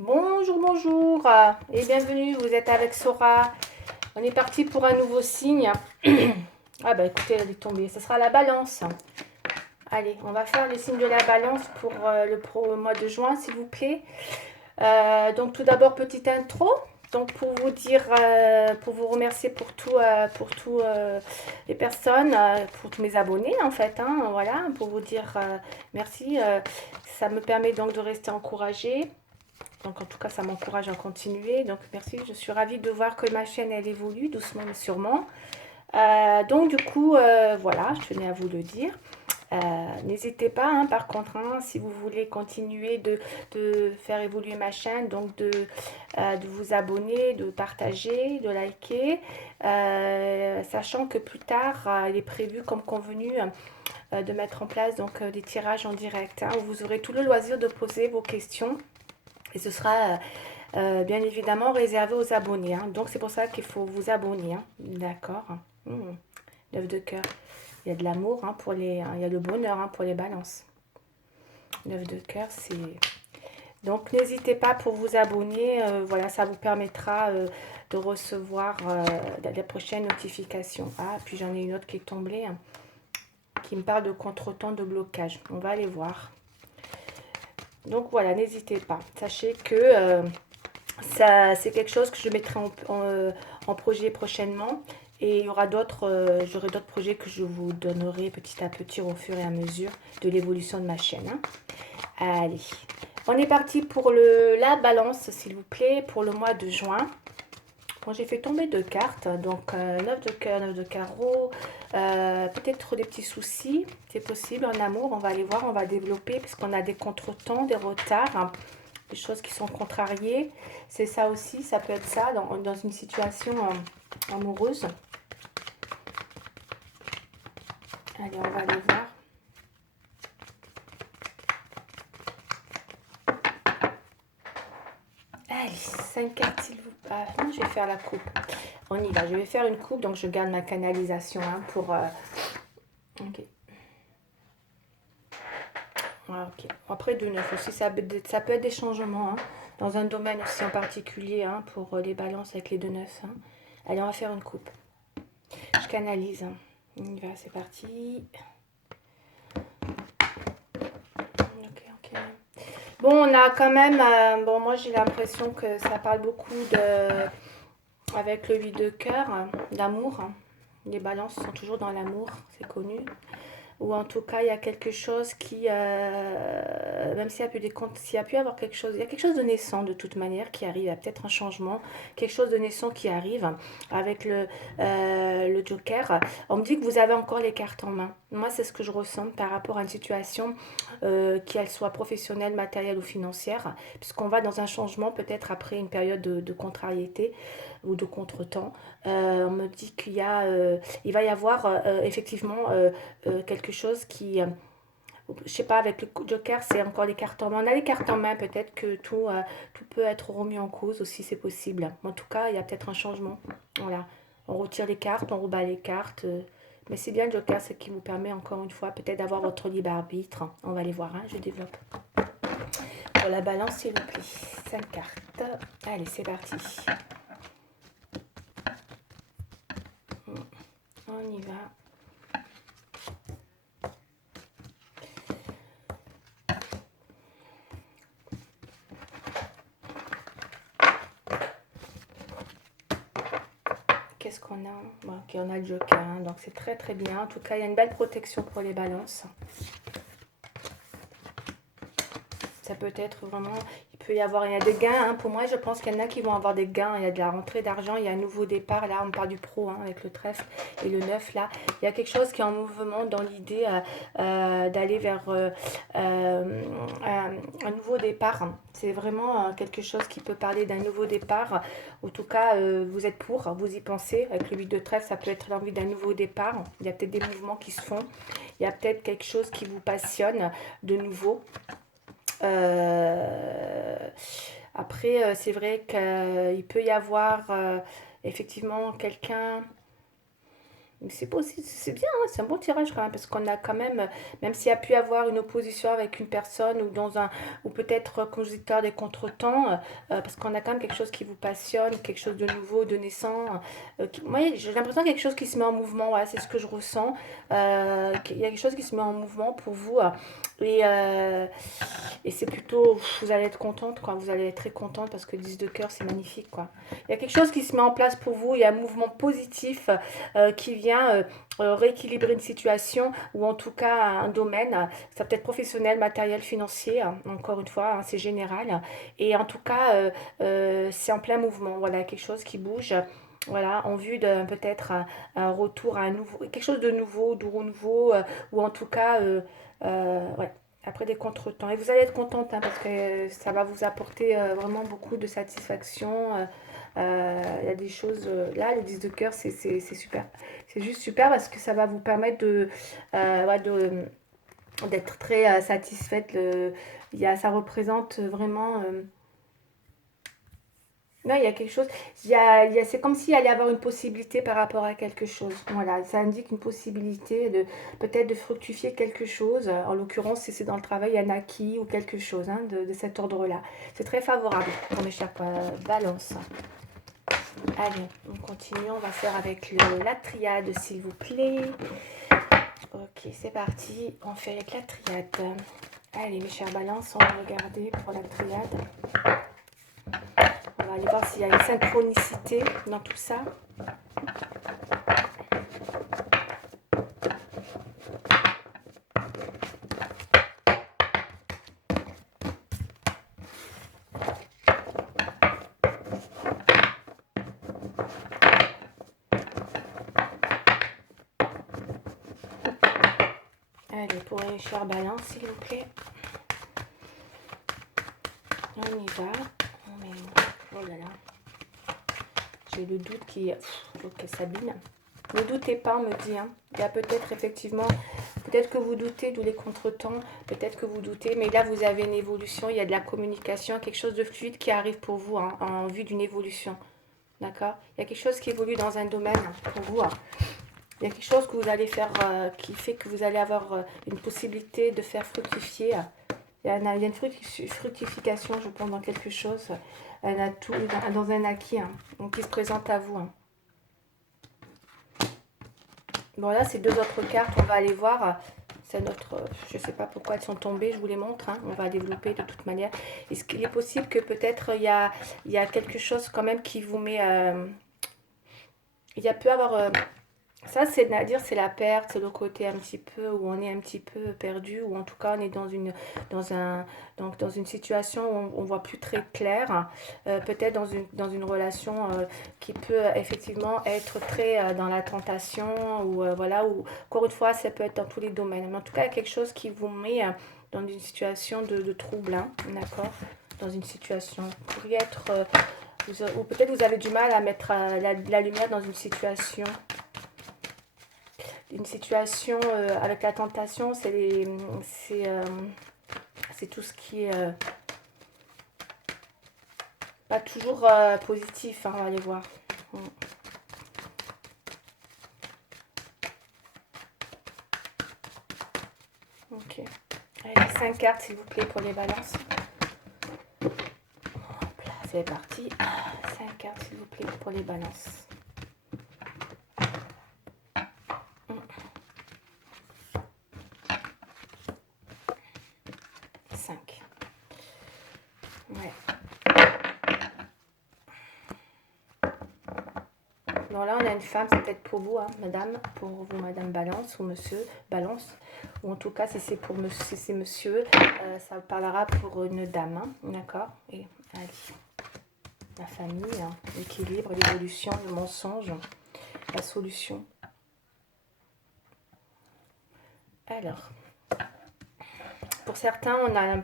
Bonjour, bonjour et bienvenue, vous êtes avec Sora. On est parti pour un nouveau signe. Ah bah écoutez, elle est tombée, ce sera la balance. Allez, on va faire le signe de la balance pour le mois de juin, s'il vous plaît. Donc tout d'abord, petite intro. Donc pour vous dire, pour vous remercier pour tout les personnes, pour tous mes abonnés en fait, hein, voilà, pour vous dire merci. Ça me permet donc de rester encouragée. Donc en tout cas, ça m'encourage à continuer. Donc merci, je suis ravie de voir que ma chaîne, elle évolue doucement mais sûrement. Donc du coup, voilà, je tenais à vous le dire. N'hésitez pas, hein, par contre, hein, si vous voulez continuer de faire évoluer ma chaîne, donc de vous abonner, de partager, de liker, sachant que plus tard, il est prévu, comme convenu, de mettre en place donc des tirages en direct, hein, où vous aurez tout le loisir de poser vos questions. Et ce sera bien évidemment réservé aux abonnés, hein. Donc c'est pour ça qu'il faut vous abonner, hein. D'accord. Mmh. L'œuf de cœur. Il y a de l'amour, hein, il y a le bonheur, hein, pour les balances. L'œuf de cœur, c'est... Donc n'hésitez pas pour vous abonner. Voilà, ça vous permettra de recevoir les prochaines notifications. Ah, puis j'en ai une autre qui est tombée, hein, qui me parle de contretemps, de blocage. On va aller voir. Donc voilà, n'hésitez pas. Sachez que... ça, c'est quelque chose que je mettrai en projet prochainement. Et il y aura j'aurai d'autres projets que je vous donnerai petit à petit au fur et à mesure de l'évolution de ma chaîne, hein. Allez, on est parti pour la balance, s'il vous plaît, pour le mois de juin. Bon, j'ai fait tomber deux cartes, donc 9 de cœur, 9 de carreau, peut-être des petits soucis, c'est possible, en amour, on va aller voir, on va développer, puisqu'on a des contretemps, des retards, hein, des choses qui sont contrariées. C'est ça aussi, ça peut être ça dans une situation amoureuse. Allez, on va aller voir. Allez, 5 cartes s'il vous plaît. Ah, non, je vais faire la coupe. On y va, je vais faire une coupe, donc je garde ma canalisation, hein, pour... ok. Ah, ok. Après, de neuf aussi, ça peut être des changements, hein, dans un domaine aussi en particulier, hein, pour les balances avec les deux neufs, hein. Allez, on va faire une coupe. Je canalise, hein. On y va, c'est parti. Ok, ok. Bon, on a quand même... bon, moi, j'ai l'impression que ça parle beaucoup avec le 8 de cœur, d'amour. Les balances sont toujours dans l'amour, c'est connu. Ou en tout cas, il y a quelque chose qui, même s'il y a pu avoir quelque chose, il y a quelque chose de naissant de toute manière qui arrive, il y a peut-être un changement, quelque chose de naissant qui arrive avec le Joker. On me dit que vous avez encore les cartes en main. Moi, c'est ce que je ressens par rapport à une situation, qu'elle soit professionnelle, matérielle ou financière, puisqu'on va dans un changement peut-être après une période de contrariété ou de contretemps. On me dit il va y avoir effectivement quelque chose qui, je sais pas, avec le Joker, c'est encore les cartes en main. On a les cartes en main, peut-être que tout peut être remis en cause aussi, c'est possible. En tout cas, il y a peut-être un changement. Voilà. On retire les cartes, on rebat les cartes. Mais c'est bien le Joker, ce qui vous permet encore une fois peut-être d'avoir votre libre arbitre. On va les voir, hein, je développe. Pour la balance, s'il vous plaît. 5 cartes. Allez, c'est parti. On y va. Qu'est-ce qu'on a? Bon, ok, on a le Joker, hein, donc c'est très très bien. En tout cas, il y a une belle protection pour les balances. Ça peut être vraiment, il y a des gains, hein. Pour moi, je pense qu'il y en a qui vont avoir des gains. Il y a de la rentrée d'argent, il y a un nouveau départ. Là, on parle du pro, hein, avec le trèfle et le 9 là. Il y a quelque chose qui est en mouvement dans l'idée d'aller vers un nouveau départ. C'est vraiment quelque chose qui peut parler d'un nouveau départ. En tout cas, vous êtes pour, vous y pensez. Avec le 8 de trèfle, ça peut être l'envie d'un nouveau départ. Il y a peut-être des mouvements qui se font. Il y a peut-être quelque chose qui vous passionne de nouveau. Euh, Après, c'est vrai qu'il peut y avoir effectivement quelqu'un. C'est possible, c'est bien, hein, c'est un bon tirage quand même, parce qu'on a quand même s'il y a pu avoir une opposition avec une personne ou ou peut-être, comme je disais tout à l'heure, des contretemps, parce qu'on a quand même quelque chose qui vous passionne, quelque chose de nouveau, de naissant. Moi, j'ai l'impression qu'il y a quelque chose qui se met en mouvement, voilà, c'est ce que je ressens. Il y a quelque chose qui se met en mouvement pour vous, et, euh, et c'est plutôt, vous allez être contente, quoi, vous allez être très contente parce que le 10 de cœur, c'est magnifique, quoi. Il y a quelque chose qui se met en place pour vous, il y a un mouvement positif qui vient rééquilibrer une situation ou en tout cas un domaine, ça peut être professionnel, matériel, financier, encore une fois, hein, c'est général. Et en tout cas, c'est en plein mouvement, voilà, quelque chose qui bouge. Voilà, en vue de peut-être un retour à un nouveau, quelque chose de nouveau, de renouveau, ou en tout cas, ouais, après des contretemps. Et vous allez être contente hein, parce que ça va vous apporter vraiment beaucoup de satisfaction. Il y a des choses, là, le 10 de cœur, c'est super. C'est juste super parce que ça va vous permettre ouais, d'être très satisfaite. Ça représente vraiment... non, il y a quelque chose. C'est comme s'il allait avoir une possibilité par rapport à quelque chose. Voilà, ça indique une possibilité de peut-être de fructifier quelque chose. En l'occurrence, si c'est dans le travail, un acquis ou quelque chose hein, de cet ordre-là. C'est très favorable pour mes chers balances. Allez, on continue. On va faire avec la triade, s'il vous plaît. Ok, c'est parti. On fait avec la triade. Allez, mes chers balances, on va regarder pour la triade. On va aller voir s'il y a une synchronicité dans tout ça. Allez, pour les chers balances, s'il vous plaît. On y va. Oh là là. J'ai le doute qui... Ok, Sabine. Ne doutez pas, on me dit. Hein. Il y a peut-être effectivement... Peut-être que vous doutez, d'où les contretemps. Peut-être que vous doutez. Mais là, vous avez une évolution. Il y a de la communication. Quelque chose de fluide qui arrive pour vous hein, en vue d'une évolution. D'accord? Il y a quelque chose qui évolue dans un domaine pour vous. Hein. Il y a quelque chose que vous allez faire qui fait que vous allez avoir une possibilité de faire fructifier. Il y a une fructification, je pense, dans quelque chose, un atout, dans un acquis hein, donc qui se présente à vous. Hein. Bon, là, ces deux autres cartes, on va aller voir. C'est notre, je ne sais pas pourquoi elles sont tombées, je vous les montre. Hein, on va développer de toute manière. Est-ce qu'il est possible que peut-être il y a quelque chose quand même qui vous met... il y a peut avoir... ça, c'est-à-dire, c'est la perte, c'est le côté un petit peu où on est un petit peu perdu, ou en tout cas, on est dans une situation où on ne voit plus très clair, peut-être dans une relation qui peut effectivement être très dans la tentation, ou voilà, ou encore une fois, ça peut être dans tous les domaines. Mais en tout cas, il y a quelque chose qui vous met dans une situation de trouble, hein, d'accord? Dans une situation. Vous pourriez être, ou peut-être vous avez du mal à mettre la lumière dans une situation. Une situation avec la tentation, c'est tout ce qui est pas toujours positif, hein, on va aller voir. Ok. Allez, 5 cartes s'il vous plaît pour les balances. Hop là, c'est parti. 5 cartes s'il vous plaît pour les balances. Ouais. Bon, là, on a une femme, c'est peut-être pour vous, hein, madame, pour vous, madame Balance, ou monsieur Balance, ou en tout cas, si c'est pour monsieur, si c'est monsieur, ça parlera pour une dame, hein, d'accord? Et allez, la famille, hein, l'équilibre, l'évolution, le mensonge, la solution. Alors, pour certains,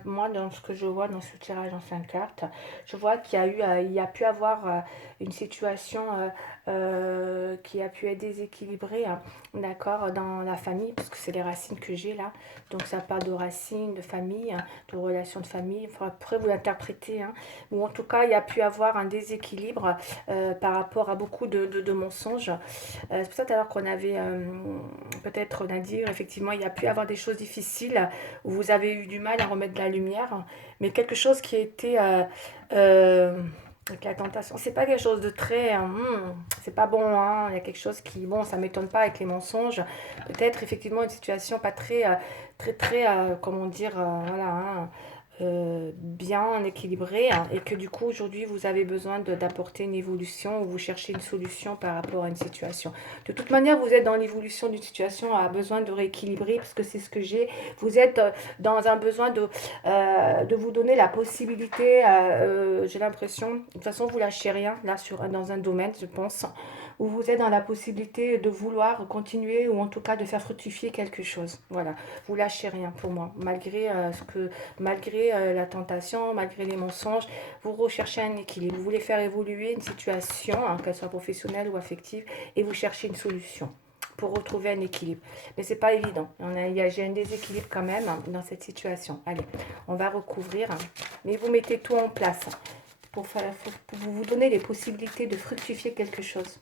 moi, dans ce que je vois dans ce tirage en 5 cartes, je vois qu'il y a eu, il y a pu avoir une situation qui a pu être déséquilibrée, hein, d'accord, dans la famille, parce que c'est les racines que j'ai là. Donc ça part de racines, de famille, hein, de relations de famille. Enfin, après, vous l'interprétez, hein. Ou en tout cas, il y a pu avoir un déséquilibre par rapport à beaucoup de mensonges. C'est pour ça tout à l'heure qu'on avait peut-être, on a dit, effectivement, il y a pu avoir des choses difficiles où vous avez eu du mal à remettre de la lumière, mais quelque chose qui a été avec la tentation, c'est pas quelque chose de très, c'est pas bon, hein. Il y a quelque chose qui, bon, ça m'étonne pas avec les mensonges. Peut-être effectivement une situation pas très, très, comment dire, voilà, hein, bien équilibré, hein, et que du coup aujourd'hui vous avez besoin d'apporter une évolution ou vous cherchez une solution par rapport à une situation. De toute manière, vous êtes dans l'évolution d'une situation à besoin de rééquilibrer parce que c'est ce que j'ai. Vous êtes dans un besoin de vous donner la possibilité, j'ai l'impression, de toute façon vous lâchez rien là dans un domaine, je pense, où vous êtes dans la possibilité de vouloir continuer ou en tout cas de faire fructifier quelque chose. Voilà, vous lâchez rien pour moi, malgré la tentation, malgré les mensonges, vous recherchez un équilibre. Vous voulez faire évoluer une situation, hein, qu'elle soit professionnelle ou affective, et vous cherchez une solution pour retrouver un équilibre. Mais c'est pas évident. J'ai un déséquilibre quand même, hein, dans cette situation. Allez, on va recouvrir, hein, mais vous mettez tout en place, hein, pour vous donner les possibilités de fructifier quelque chose.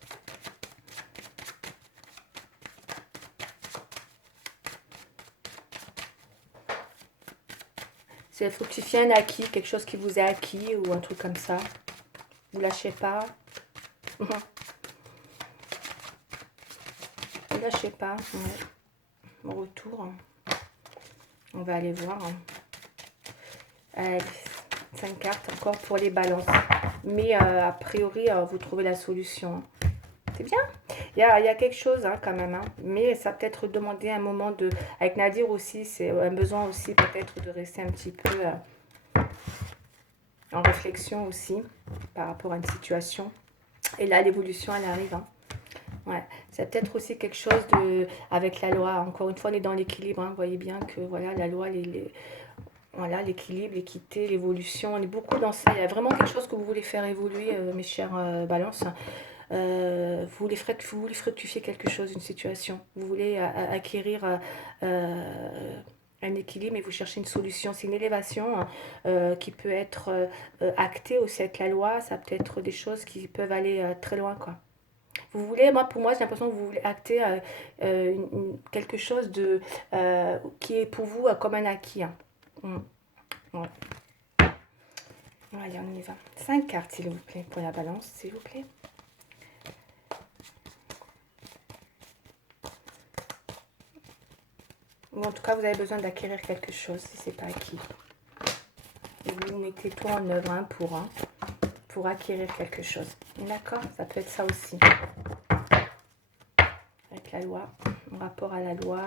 C'est fructifier un acquis, quelque chose qui vous est acquis ou un truc comme ça. Vous lâchez pas. Vous lâchez pas. Ouais. Au retour, on va aller voir. Allez, 5 cartes encore pour les balances. Mais a priori, vous trouvez la solution. C'est bien. Il y a quelque chose, hein, quand même. Hein. Mais ça peut-être demander un moment de... Avec Nadir aussi, c'est un besoin aussi peut-être de rester un petit peu en réflexion aussi par rapport à une situation. Et là, l'évolution, elle arrive. Hein. Ouais. C'est peut-être aussi quelque chose de... Avec la loi. Encore une fois, on est dans l'équilibre. Hein. Vous voyez bien que voilà, la loi, voilà, l'équilibre, l'équité, l'évolution. On est beaucoup dans ça. Il y a vraiment quelque chose que vous voulez faire évoluer, mes chers balances. Vous voulez fructifier quelque chose, une situation. Vous voulez acquérir un équilibre et vous cherchez une solution. C'est une élévation qui peut être actée aussi avec la loi. Ça peut être des choses qui peuvent aller très loin, quoi. Vous voulez, pour moi, j'ai l'impression que vous voulez acter quelque chose qui est pour vous comme un acquis. Hein. Ouais. Allez, on y va. 5 cartes, s'il vous plaît, pour la balance, s'il vous plaît. Ou en tout cas, vous avez besoin d'acquérir quelque chose, si ce n'est pas acquis. Et vous mettez tout en œuvre, hein, pour acquérir quelque chose. D'accord? Ça peut être ça aussi. Avec la loi, en rapport à la loi,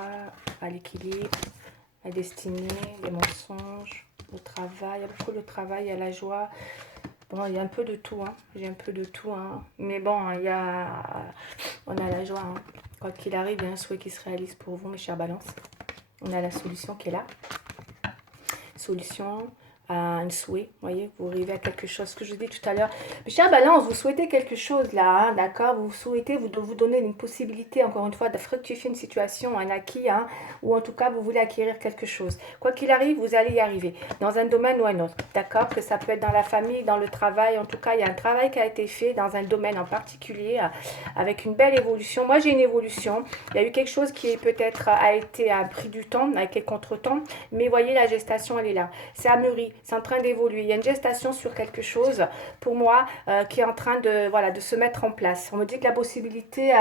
à l'équilibre, à la destinée, les mensonges, au travail. Il y a beaucoup de travail, il y a la joie. Bon, il y a un peu de tout, hein. J'ai un peu de tout, hein. Mais bon, on a la joie, hein. Quoi qu'il arrive, il y a un souhait qui se réalise pour vous, mes chers balances. On a la solution qui est là. Solution à un souhait. Vous voyez, vous arrivez à quelque chose. Ce que je vous dis tout à l'heure. Mes chers balance, vous souhaitez quelque chose là, hein, d'accord? Vous souhaitez vous donner une possibilité, encore une fois, de fructifier une situation, un acquis, hein, ou en tout cas, vous voulez acquérir quelque chose. Quoi qu'il arrive, vous allez y arriver, dans un domaine ou un autre, d'accord? Que ça peut être dans la famille, dans le travail. En tout cas, il y a un travail qui a été fait dans un domaine en particulier, avec une belle évolution. Moi, j'ai une évolution. Il y a eu quelque chose qui peut-être a pris du temps, avec les contretemps, mais voyez, la gestation, elle est là. Ça mûrit. C'est en train d'évoluer. Il y a une gestation sur quelque chose, pour moi, qui est en train de se mettre en place. On me dit que la possibilité,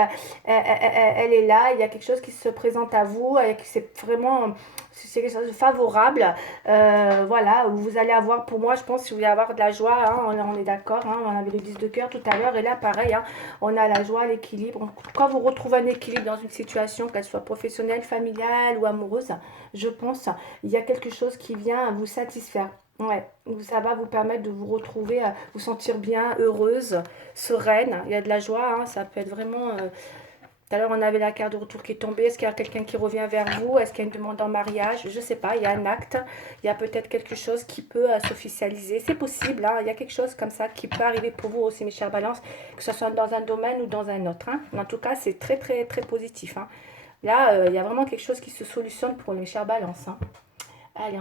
elle est là. Il y a quelque chose qui se présente à vous, et que c'est vraiment quelque chose de favorable. Voilà, où vous allez avoir, pour moi, je pense, si vous voulez avoir de la joie, hein, on est d'accord, hein, on avait le 10 de cœur tout à l'heure, et là, pareil, hein, on a la joie, l'équilibre. Quand vous retrouvez un équilibre dans une situation, qu'elle soit professionnelle, familiale ou amoureuse, je pense, il y a quelque chose qui vient vous satisfaire. Ouais, ça va vous permettre de vous retrouver, vous sentir bien, heureuse, sereine. Il y a de la joie, hein, ça peut être vraiment Tout à l'heure, on avait la carte de retour qui est tombée. Est-ce qu'il y a quelqu'un qui revient vers vous? Est-ce qu'il y a une demande en mariage? Je ne sais pas. Il y a un acte. Il y a peut-être quelque chose qui peut s'officialiser. C'est possible. Hein. Il y a quelque chose comme ça qui peut arriver pour vous aussi, mes chers balances, que ce soit dans un domaine ou dans un autre. Hein. Mais en tout cas, c'est très, très, très positif. Hein. Là, il y a vraiment quelque chose qui se solutionne pour les chers balances. Hein. Allez,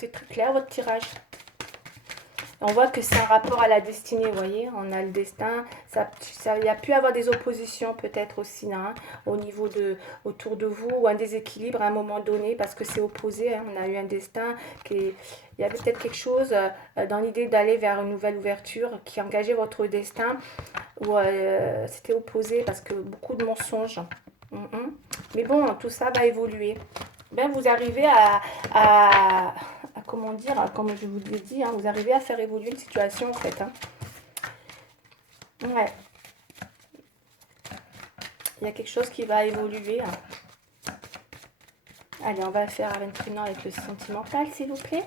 c'est très clair votre tirage. On voit que c'est un rapport à la destinée, vous voyez, on a le destin, il y a pu avoir des oppositions peut-être aussi hein, au niveau de, autour de vous, ou un déséquilibre à un moment donné, parce que c'est opposé, hein, on a eu un destin, il y avait peut-être quelque chose dans l'idée d'aller vers une nouvelle ouverture qui engageait votre destin, ou c'était opposé parce que beaucoup de mensonges. Mais bon, tout ça va évoluer. Ben, vous arrivez à comment dire, comme je vous l'ai dit, hein, vous arrivez à faire évoluer une situation en fait. Hein. Ouais, il y a quelque chose qui va évoluer. Hein. Allez, on va faire maintenant avec le sentimental, s'il vous plaît.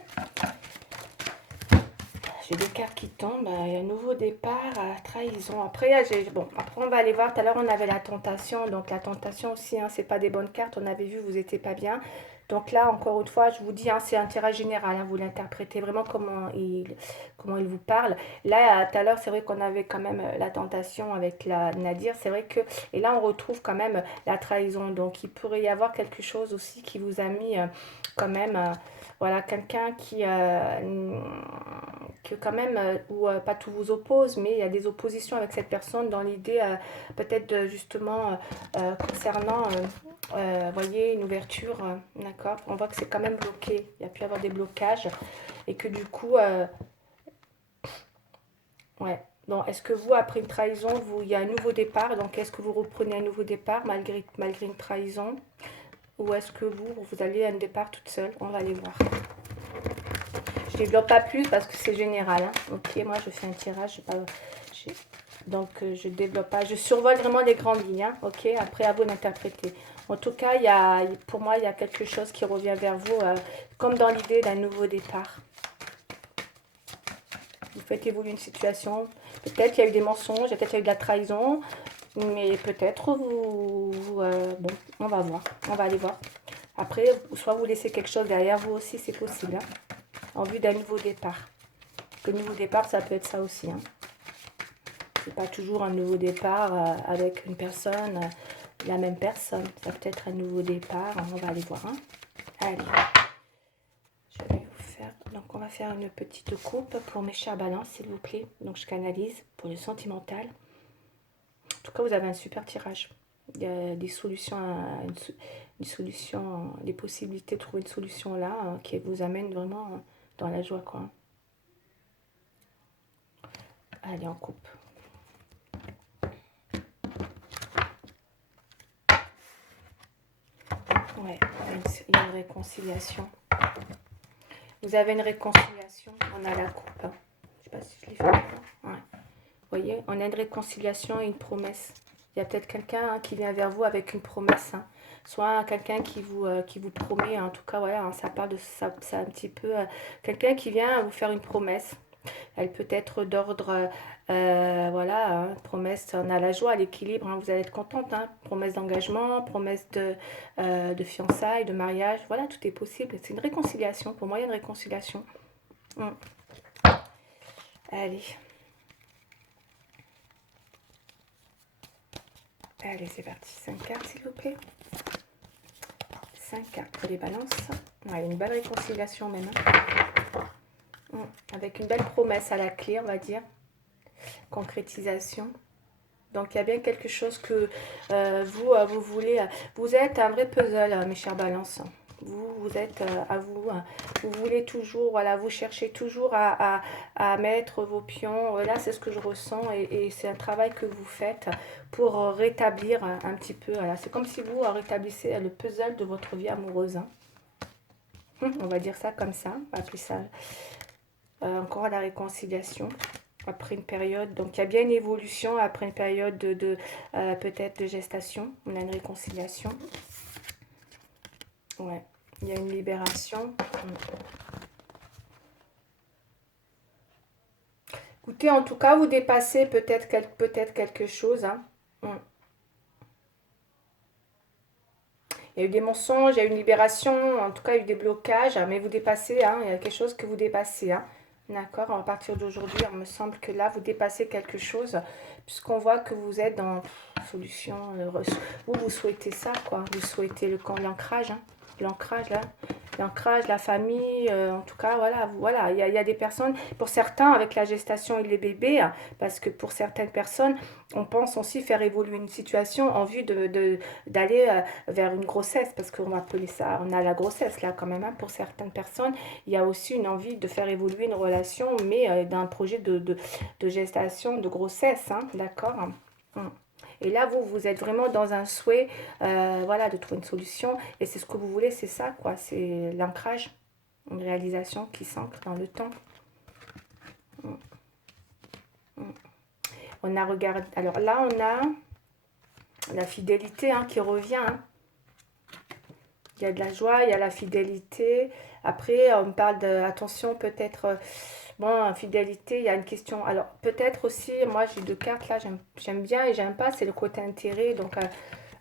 J'ai des cartes qui tombent, il y a un nouveau départ, trahison. Après, bon, après, on va aller voir. Tout à l'heure, on avait la tentation. Donc, la tentation aussi, hein, c'est pas des bonnes cartes. On avait vu, vous n'étiez pas bien. Donc là, encore une fois, je vous dis, hein, c'est un tirage général. Hein, vous l'interprétez vraiment comment il vous parle. Là, tout à l'heure, c'est vrai qu'on avait quand même la tentation avec la Nadir. C'est vrai que... Et là, on retrouve quand même la trahison. Donc, il pourrait y avoir quelque chose aussi qui vous a mis quand même... voilà, quelqu'un que quand même, où pas tout vous oppose, mais il y a des oppositions avec cette personne dans l'idée peut-être justement concernant, voyez, une ouverture, d'accord. On voit que c'est quand même bloqué, il y a pu y avoir des blocages et que du coup, ouais. Donc, est-ce que vous, après une trahison, il y a un nouveau départ, donc est-ce que vous reprenez un nouveau départ malgré une trahison, ou est-ce que vous allez à un départ toute seule? On va aller voir. Je développe pas plus parce que c'est général. Hein. Ok, moi je fais un tirage. Donc je développe pas. Je survole vraiment les grandes lignes. Hein. Ok, après à vous d'interpréter. En tout cas, pour moi, il y a quelque chose qui revient vers vous, comme dans l'idée d'un nouveau départ. Vous faites évoluer une situation. Peut-être qu'il y a eu des mensonges, peut-être qu'il y a eu de la trahison, mais peut-être bon, on va voir. On va aller voir. Après, soit vous laissez quelque chose derrière vous aussi, c'est possible. Hein. En vue d'un nouveau départ. Le nouveau départ, ça peut être ça aussi. Hein. C'est pas toujours un nouveau départ avec une personne, la même personne. Ça peut être un nouveau départ. On va aller voir. Hein. Allez. Je vais vous faire. Donc, on va faire une petite coupe pour mes chers balances, s'il vous plaît. Donc, je canalise pour le sentimental. En tout cas, vous avez un super tirage. Il y a des solutions, une solution, des possibilités de trouver une solution là qui vous amène vraiment dans la joie, quoi. Allez, on coupe. Ouais, il y a une réconciliation. Vous avez une réconciliation, on a la coupe. Hein. Je sais pas si je l'ai fait. Ouais. Vous voyez, on a une réconciliation et une promesse. Il y a peut-être quelqu'un qui vient vers vous avec une promesse. Hein. Soit quelqu'un qui vous promet, en tout cas, voilà, hein, ça parle de ça, c'est un petit peu quelqu'un qui vient vous faire une promesse. Elle peut être d'ordre, voilà, hein, promesse, on a la joie, l'équilibre, hein, vous allez être contente, hein, promesse d'engagement, promesse de fiançailles, de mariage, voilà, tout est possible. C'est une réconciliation, pour moi il y a une réconciliation. Allez. Allez, c'est parti, 5 cartes s'il vous plaît. 5 cartes pour les balances. Ouais, une belle réconciliation même. Hein. Avec une belle promesse à la clé, on va dire. Concrétisation. Donc il y a bien quelque chose que vous voulez. Vous êtes un vrai puzzle, mes chers balances. Vous êtes à vous. Vous voulez toujours, voilà, vous cherchez toujours à mettre vos pions. Là, c'est ce que je ressens et c'est un travail que vous faites pour rétablir un petit peu. Voilà. C'est comme si vous rétablissez le puzzle de votre vie amoureuse. Hein. On va dire ça comme ça. On va appeler ça encore la réconciliation. Après une période, donc il y a bien une évolution après une période de peut-être de gestation, on a une réconciliation. Ouais, il y a une libération. Écoutez, en tout cas, vous dépassez peut-être quelque chose. Hein. Il y a eu des mensonges, il y a eu une libération, en tout cas il y a eu des blocages, mais vous dépassez, hein, il y a quelque chose que vous dépassez. Hein. D'accord, à partir d'aujourd'hui, il me semble que là, vous dépassez quelque chose, puisqu'on voit que vous êtes dans solution, vous souhaitez ça, quoi. Vous souhaitez l'ancrage, hein, l'ancrage, là. L'ancrage, la famille, en tout cas, voilà, il y a des personnes, pour certains, avec la gestation et les bébés, hein, parce que pour certaines personnes, on pense aussi faire évoluer une situation en vue d'aller vers une grossesse, parce qu'on va appeler ça, on a la grossesse là quand même, hein, pour certaines personnes, il y a aussi une envie de faire évoluer une relation, mais d'un projet de gestation, de grossesse, hein, d'accord. Et là, vous êtes vraiment dans un souhait, voilà, de trouver une solution. Et c'est ce que vous voulez, c'est ça, quoi. C'est l'ancrage, une réalisation qui s'ancre dans le temps. Mm, mm. On a regardé. Alors là, on a la fidélité, hein, qui revient. Hein. Il y a de la joie, il y a la fidélité. Après, on parle de, attention, peut-être, bon, fidélité, il y a une question. Alors, peut-être aussi, moi, j'ai deux cartes là, j'aime bien et j'aime pas, c'est le côté intérêt. Donc,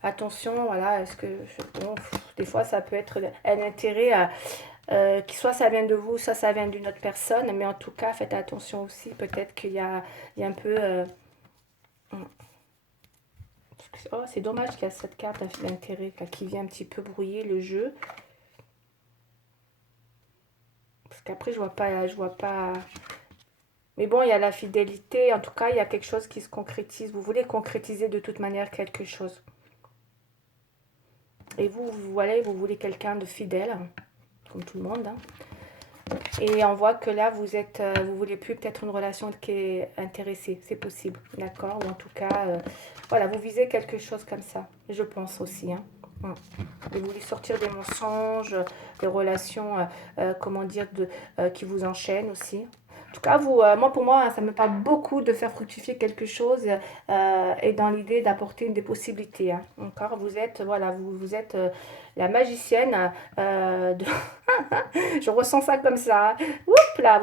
attention, voilà, est-ce que, bon, des fois, ça peut être un intérêt, qui soit ça vient de vous, soit ça vient d'une autre personne. Mais en tout cas, faites attention aussi, peut-être qu'il y a un peu... oh, c'est dommage qu'il y a cette carte d'intérêt qui vient un petit peu brouiller le jeu. Parce qu'après, je vois pas. Mais bon, il y a la fidélité. En tout cas, il y a quelque chose qui se concrétise. Vous voulez concrétiser de toute manière quelque chose. Et vous voulez quelqu'un de fidèle, comme tout le monde. Hein. Et on voit que là, vous voulez plus peut-être une relation qui est intéressée. C'est possible, d'accord. Ou en tout cas, voilà, vous visez quelque chose comme ça. Je pense aussi, hein. Et vous voulez sortir des mensonges, des relations, comment dire, qui vous enchaînent aussi. En tout cas, pour moi, ça me parle beaucoup de faire fructifier quelque chose et dans l'idée d'apporter des possibilités. Hein. Encore, voilà, vous êtes la magicienne de... Je ressens ça comme ça. Hein. Oups là,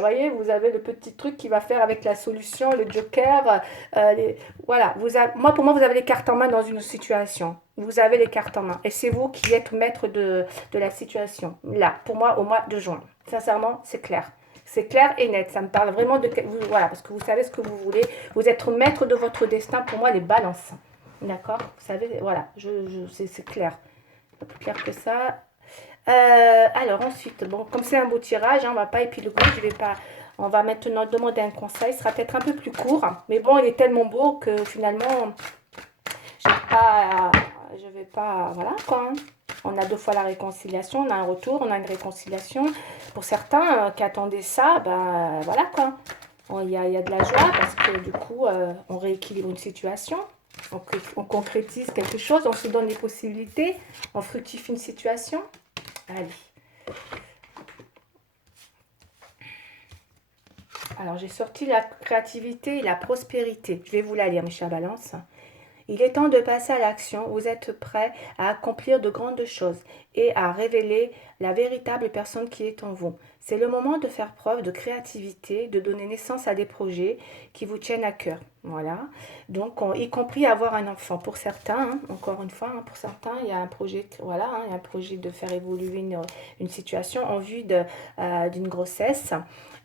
voyez, vous avez le petit truc qui va faire avec la solution, le joker. Voilà, pour moi, vous avez les cartes en main dans une situation. Vous avez les cartes en main. Et c'est vous qui êtes maître de la situation. Là, pour moi, au mois de juin. Sincèrement, c'est clair. C'est clair et net. Ça me parle vraiment de... Voilà, parce que vous savez ce que vous voulez. Vous êtes maître de votre destin. Pour moi, les balances. D'accord. Vous savez, voilà, c'est clair. Pas plus clair que ça. Alors ensuite, bon, comme c'est un beau tirage, hein, on va pas épiloguer, je vais pas, on va maintenant demander un conseil, ce sera peut-être un peu plus court, mais bon, il est tellement beau que finalement, je vais pas, voilà quoi. Hein. On a deux fois la réconciliation, on a un retour, on a une réconciliation. Pour certains qui attendaient ça, ben voilà quoi. Il y a de la joie parce que du coup, on rééquilibre une situation. On concrétise quelque chose, on se donne des possibilités, on fructifie une situation. Allez. Alors, j'ai sorti la créativité et la prospérité. Je vais vous la lire, mes chers balances. Il est temps de passer à l'action. Vous êtes prêts à accomplir de grandes choses et à révéler la véritable personne qui est en vous. C'est le moment de faire preuve de créativité, de donner naissance à des projets qui vous tiennent à cœur. Voilà. Donc, y compris avoir un enfant. Pour certains, hein, encore une fois, hein, pour certains, il y a un projet, voilà, hein, il y a un projet de faire évoluer une situation en vue d'une grossesse.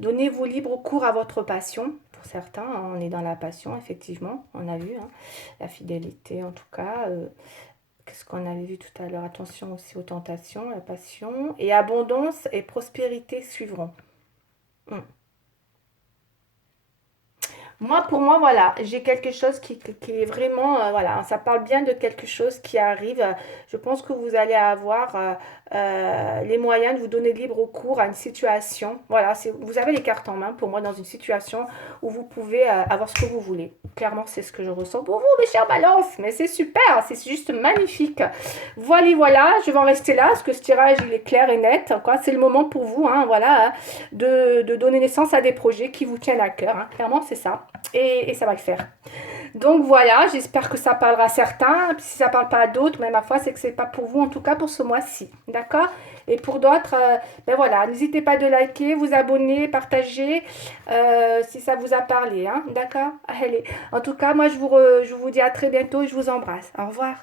Donnez-vous libre cours à votre passion. Pour certains, hein, on est dans la passion, effectivement, on a vu, hein, la fidélité en tout cas. Qu'est-ce qu'on avait vu tout à l'heure? Attention aussi aux tentations, la passion. Et abondance et prospérité suivront. Pour moi, voilà, j'ai quelque chose qui est vraiment, voilà, ça parle bien de quelque chose qui arrive. Je pense que vous allez avoir les moyens de vous donner libre au cours à une situation. Voilà, vous avez les cartes en main pour moi dans une situation où vous pouvez avoir ce que vous voulez. Clairement, c'est ce que je ressens pour vous, mes chers balances. Mais c'est super, c'est juste magnifique. Voilà, je vais en rester là parce que ce tirage, il est clair et net. Quoi, c'est le moment pour vous, hein, voilà, hein, de donner naissance à des projets qui vous tiennent à cœur. Hein. Clairement, c'est ça. Et ça va le faire. Donc voilà, j'espère que ça parlera à certains. Puis si ça ne parle pas à d'autres, mais ma foi, c'est que ce n'est pas pour vous, en tout cas pour ce mois-ci. D'accord? Et pour d'autres, ben voilà, n'hésitez pas de liker, vous abonner, partager si ça vous a parlé. Hein, d'accord? Allez, en tout cas, moi, je vous dis à très bientôt et je vous embrasse. Au revoir.